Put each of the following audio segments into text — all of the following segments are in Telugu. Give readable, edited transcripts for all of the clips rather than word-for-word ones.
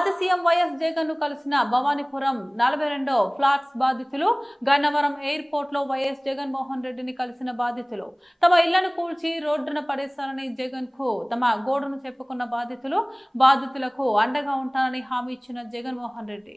మాజీ సీఎం వైఎస్ జగన్ ను కలిసిన భవానీపురం 42 ఫ్లాట్స్ బాధితులు, గన్నవరం ఎయిర్పోర్ట్ లో వైఎస్ జగన్మోహన్ రెడ్డిని కలిసిన బాధితులు, తమ ఇళ్లను కూల్చి రోడ్డున పడేశారని జగన్ కు తమ గోడును చెప్పుకున్న బాధితులకు అండగా ఉంటానని హామీ ఇచ్చిన జగన్మోహన్ రెడ్డి.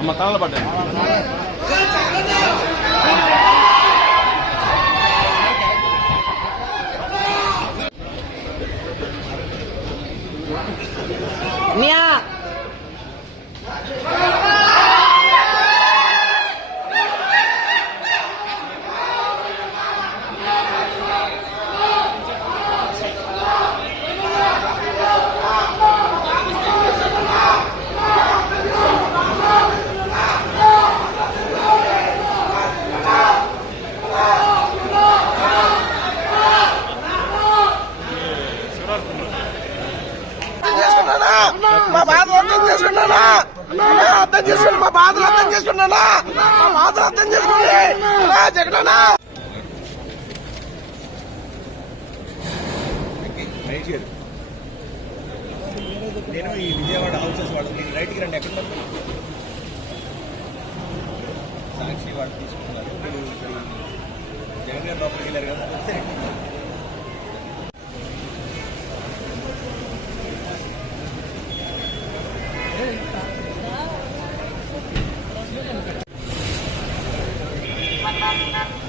అమ్మ కాళ్ళ పడ్డా మా బాధలు అర్థం చేసుకున్నానా? అర్థం చేసుకుని మా బాధలు అర్థం చేసుకున్నానా? మా బాధలు అర్థం చేసుకోండి జగనన్నా. నేను ఈ విజయవాడ హౌసెస్ వాడు మీరు రైట్కి రండి. ఎక్కడ సాక్షి వాడు తీసుకున్నారు. మీరు జగన్ గారు లోపలికి వెళ్ళారు కదా. Thank you.